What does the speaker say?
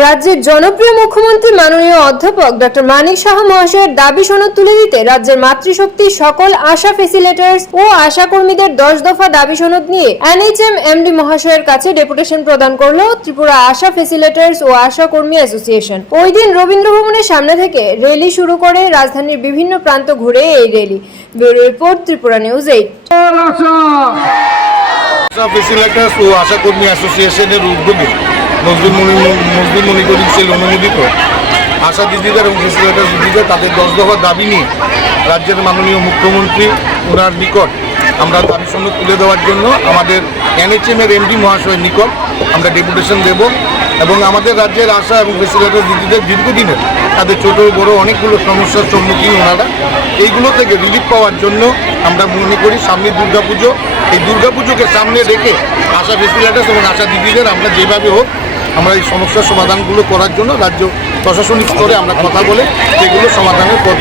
রাজ্যের জনপ্রিয় মুখ্যমন্ত্রী মাননীয় অধ্যাপক ডক্টর মানিক সাহা মহাশয়ের দাবি সনদ তুলে দিতে রাজ্যের মাতৃশক্তি সকল আশা ফেসিলেটার্স ও আশা কর্মীদের দশ দফা দাবি সনদ নিয়ে এনএইচএম এমডি মহাশয়ের কাছে ডেপুটেশন প্রদান করল ত্রিপুরা আশা ফেসিলেটার্স ও আশা কর্মী অ্যাসোসিয়েশন। ওই দিন রবীন্দ্র ভবনের সামনে থেকে র্যালি শুরু করে রাজধানীর বিভিন্ন প্রান্ত ঘুরে এই rally. Bureau report Tripura news eight. Asha facilitators ও আশা কর্মী অ্যাসোসিয়েশনের উদ্যোগে নজরুল মনি নজরুল মনিটরিং সেল অনুমোদিত আশা দিদিদের এবং ফেসিলেটার দিদিদের তাদের দশ দফার দাবি নিয়ে রাজ্যের মাননীয় মুখ্যমন্ত্রী ওনার নিকট আমরা দাবি সঙ্গে তুলে দেওয়ার জন্য আমাদের এনএচএম এর এমডি মহাশয়ের নিকট আমরা ডেপুটেশন দেব এবং আমাদের রাজ্যের আশা এবং ফেসিলেটার দিদিদের দীর্ঘদিনের তাদের ছোট বড় অনেকগুলো সমস্যার সম্মুখীন ওনারা। এইগুলো থেকে রিলিফ পাওয়ার জন্য আমরা মনে করি সামনে দুর্গাপুজো। এই দুর্গাপুজোকে সামনে রেখে আশা ফেসিলিটাস এবং আশা দিদিদের আমরা যেভাবে হোক আমরা এই সমস্যার সমাধানগুলো করার জন্য রাজ্য প্রশাসনিক স্তরে আমরা কথা বলে সেগুলো সমাধানের পথ